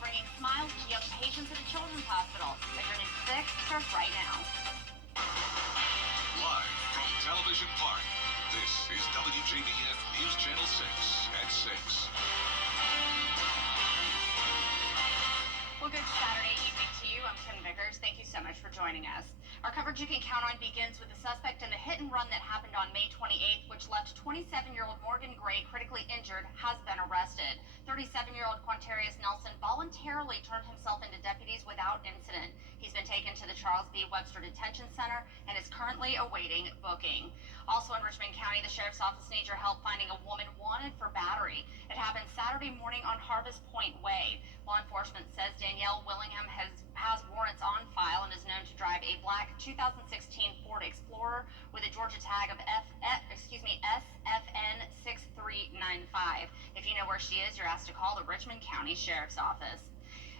Bringing smiles to young patients at a children's hospital. If you're sick, start right now. Live from Television Park, this is WJBF News Channel 6 at 6. Well, good Saturday evening to you. I'm Kim Vickers. Thank you so much for joining us. Our coverage you can count on begins with the suspect in the hit and run that happened on May 28th, which left 27-year-old Morgan Gray critically injured, has been arrested. 37-year-old Quantarius Nelson voluntarily turned himself into deputies without incident. He's been taken to the Charles B. Webster Detention Center and is currently awaiting booking. Also in Richmond County, the Sheriff's Office needs your help finding a woman wanted for battery. It happened Saturday morning on Harvest Point Way. Law enforcement says Danielle Willingham has warrants on file and is known to drive a black 2016 Ford Explorer with a Georgia tag of SFN 6395. If you know where she is, you're asked to call the Richmond County Sheriff's Office.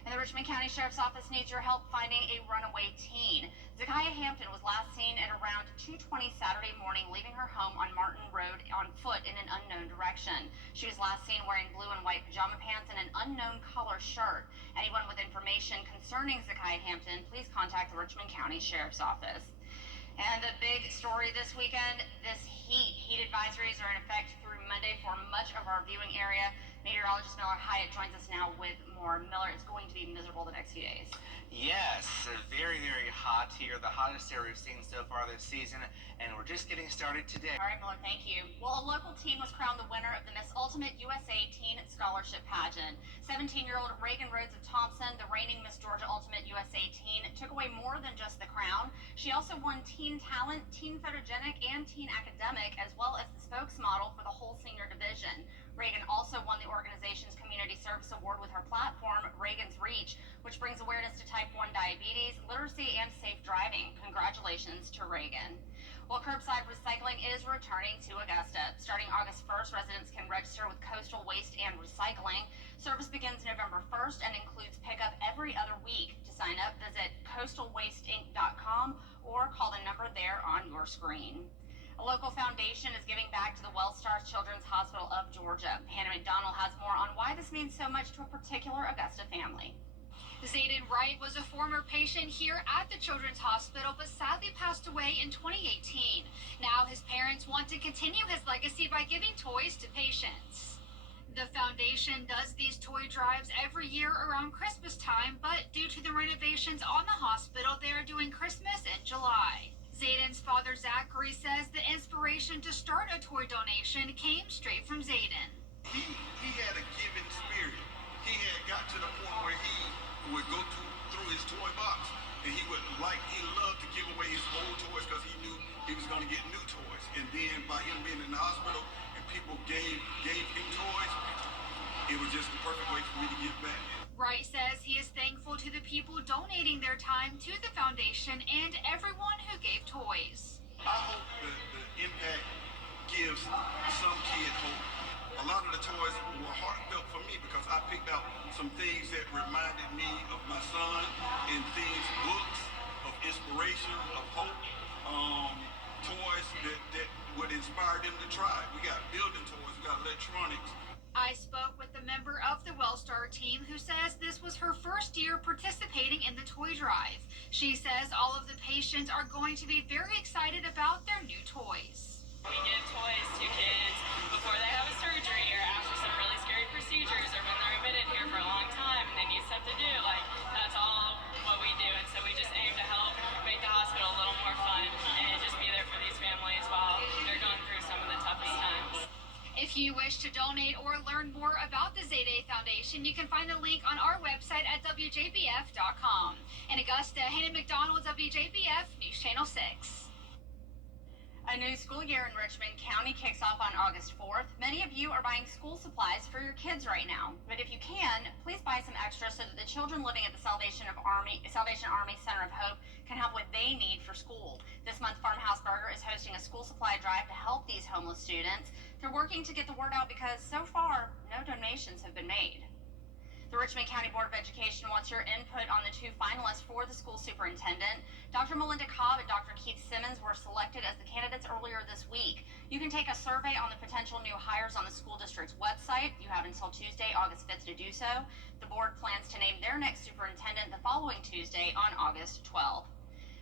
And the Richmond County Sheriff's Office needs your help finding a runaway teen. Zakiya Hampton was last seen at around 2:20 Saturday morning, leaving her home on Martin Road on foot in an unknown direction. She was last seen wearing blue and white pajama pants and an unknown color shirt. Anyone with information concerning Zakiya Hampton, please contact the Richmond County Sheriff's Office. And the big story this weekend, this heat advisories are in effect through Monday for much of our viewing area. Meteorologist Miller Hyatt joins us now with more. Miller, it's going to be miserable the next few days. Yes, very, very hot here. The hottest area we've seen so far this season, and we're just getting started today. All right, Miller, thank you. Well, a local team was crowned the winner of the Miss Ultimate USA Teen Scholarship Pageant. 17-year-old Reagan Rhodes of Thompson, the reigning Miss Georgia Ultimate USA Teen, took away more than just the crown. She also won Teen Talent, Teen Photogenic, and Teen Academic, as well as the spokesmodel for the whole senior division. Reagan also won the organization's Community Service Award with her platform, Reagan's Reach, which brings awareness to type 1 diabetes, literacy, and safe driving. Congratulations to Reagan. Well, curbside recycling is returning to Augusta. Starting August 1st, residents can register with Coastal Waste and Recycling. Service begins November 1st and includes pickup every other week. To sign up, visit coastalwasteinc.com or call the number there on your screen. A local foundation is giving back to the WellStar Children's Hospital of Georgia. Hannah McDonald has more on why this means so much to a particular Augusta family. Zayden Wright was a former patient here at the Children's Hospital, but sadly passed away in 2018. Now his parents want to continue his legacy by giving toys to patients. The foundation does these toy drives every year around Christmas time, but due to the renovations on the hospital, they are doing Christmas in July. Zayden's father, Zachary, says the inspiration to start a toy donation came straight from Zayden. He had a giving spirit. He had got to the point where he would go through his toy box, and he loved to give away his old toys because he knew he was going to get new toys. And then by him being in the hospital and people gave him toys, it was just the perfect way for me to give back. Wright says he is thankful to the people donating their time to the foundation and everyone who gave toys. I hope that the impact gives some kid hope. A lot of the toys were heartfelt for me because I picked out some things that reminded me of my son and things, books of inspiration, of hope, toys that would inspire them to try. We got building toys, we got electronics. I spoke with a member of the WellStar team who says this was her first year participating in the toy drive. She says all of the patients are going to be very excited about their new toys. We give toys to kids before they have a surgery or after some really scary procedures or when they're admitted here for a long time and they need stuff to do. That's all what we do. And so we just aim to help make the hospital a little more fun and just be there for these families while they're going through some of the toughest times. If you wish to donate or learn more about the Zayden Foundation, you can find the link on our website at WJBF.com. In Augusta, Hannah McDonald, WJBF News Channel 6. A new school year in Richmond County kicks off on August 4th. Many of you are buying school supplies for your kids right now. But if you can, please buy some extra so that the children living at the Salvation Army Center of Hope can have what they need for school. This month, Farmhouse Burger is hosting a school supply drive to help these homeless students. They're working to get the word out because so far, no donations have been made. The Richmond County Board of Education wants your input on the 2 finalists for the school superintendent. Dr. Melinda Cobb and Dr. Keith Simmons were selected as the candidates earlier this week. You can take a survey on the potential new hires on the school district's website. You have until Tuesday, August 5th to do so. The board plans to name their next superintendent the following Tuesday on August 12th.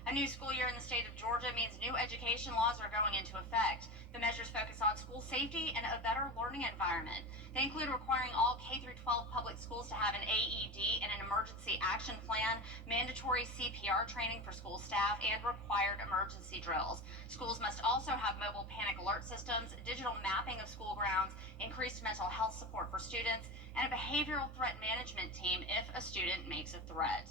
A new school year in the state of Georgia means new education laws are going into effect. The measures focus on school safety and a better learning environment. They include requiring all K-12 public schools to have an AED and an emergency action plan, mandatory CPR training for school staff, and required emergency drills. Schools must also have mobile panic alert systems, digital mapping of school grounds, increased mental health support for students, and a behavioral threat management team if a student makes a threat.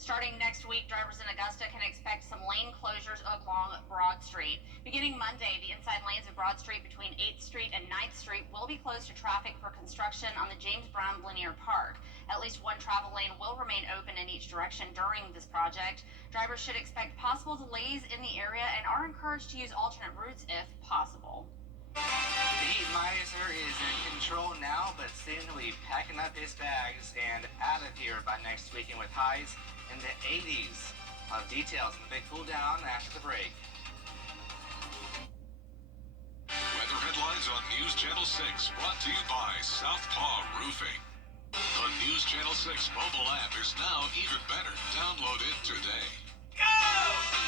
Starting next week, drivers in Augusta can expect some lane closures along Broad Street. Beginning Monday, the inside lanes of Broad Street between 8th Street and 9th Street will be closed to traffic for construction on the James Brown Linear Park. At least one travel lane will remain open in each direction during this project. Drivers should expect possible delays in the area and are encouraged to use alternate routes if possible. The heat miser is in control now, but soon he'll be packing up his bags and out of here by next weekend with highs in the 80s. Details on the big cool down after the break. Weather headlines on News Channel 6, brought to you by Southpaw Roofing. The News Channel 6 mobile app is now even better. Download it today. Go!